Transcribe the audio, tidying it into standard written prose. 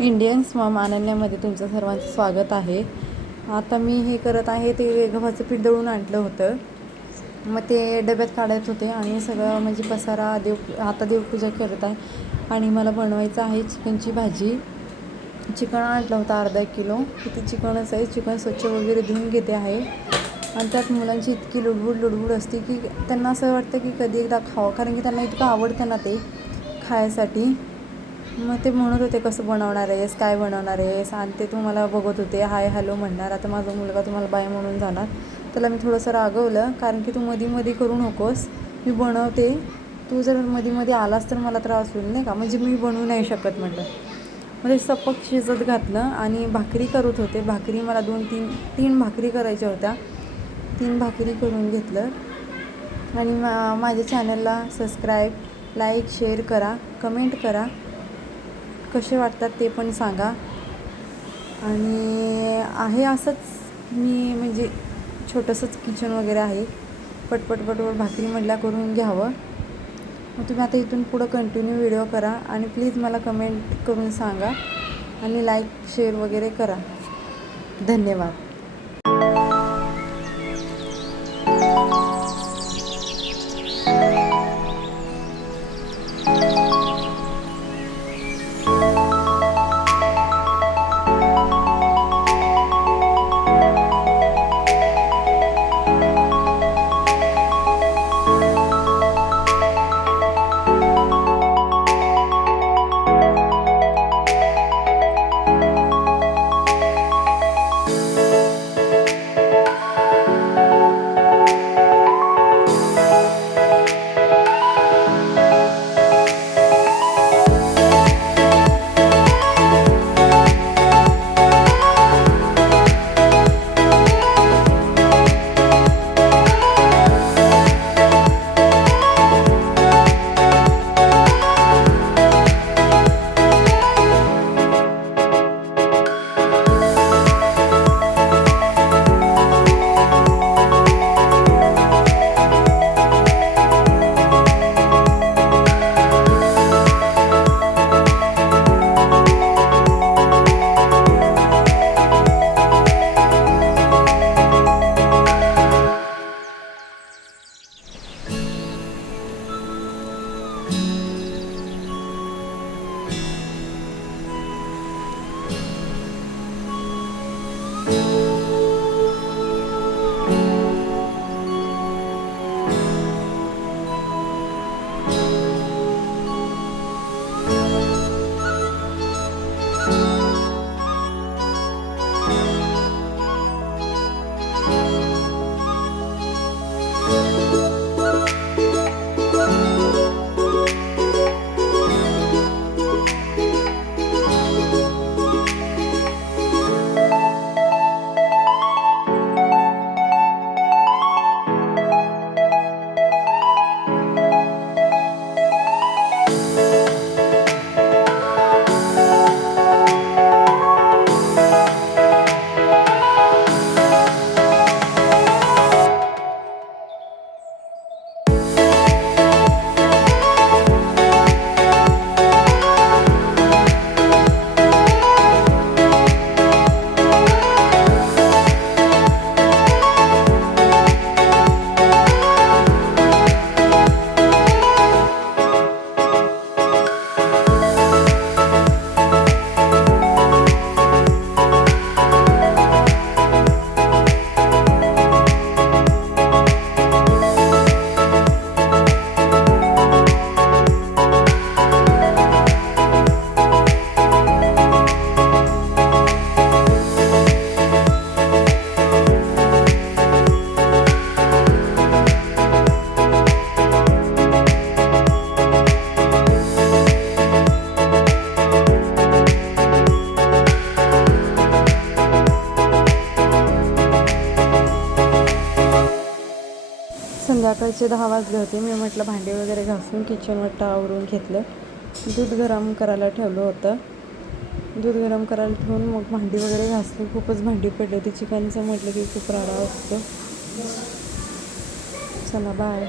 Indians Maugham अनन्यामध्ये तुमचं सर्वांचं स्वागत आहे. आता मी हे करत आहे ते गव्हाचं पीठ दळून आणलं होतं, मग ते डब्यात काढत होते आणि सगळं म्हणजे पसारा आता देवपूजा करत आहे. आणि मला बनवायचं आहे चिकनची भाजी. चिकन आणलं होतं अर्धा किलो. किती चिकनच आहे. चिकन स्वच्छ वगैरे धुवून घेते आहे. आणि त्यात मुलांची इतकी लुडबुड असते की त्यांना असं वाटतं की कधी एकदा खावं, कारण की त्यांना इतकं आवडतं ना ते खायसाठी. मग ते म्हणत होते कसं बनवणार आहेस, काय बनवणार आहेस, आणि ते तुम्हाला बघत होते, हाय हॅलो म्हणणार. आता माझा मुलगा तुम्हाला बाय म्हणून जाणार. त्याला मी थोडंसं रागवलं, कारण की तू मध्ये करू नकोस, मी बनवते, तू जर मध्ये आलास तर मला त्रास होईल नाही का, म्हणजे मी बनवू नाही शकत म्हटलं. मग ते सपक शिजत घातलं आणि भाकरी करत होते. भाकरी मला तीन भाकरी करायच्या होत्या. 3 भाकरी करून घेतलं. आणि माझ्या चॅनलला सबस्क्राईब, लाईक, शेअर करा, कमेंट करा, कसे वाटतात ते पण सांगा. आणि आहे असंच मी म्हणजे छोटंसंच किचन वगैरे आहे. पटपट भाकरी म्हटल्या करून घ्यावं. मग तुम्ही आता इथून पुढं कंटिन्यू व्हिडिओ करा आणि प्लीज मला कमेंट करून सांगा आणि लाईक शेअर वगैरे करा. धन्यवाद. संध्याकाळचे 10 वाजले होते. मी म्हटलं भांडी वगैरे घासून किचन वट्टा आवरून घेतलं. दूध गरम करायला ठेवलं होतं. दूध गरम करायला ठेवून मग भांडी वगैरे घासली. खूपच भांडी पडली होती. चिकनचं म्हटलं की खूप राडा असतो. चला बाय.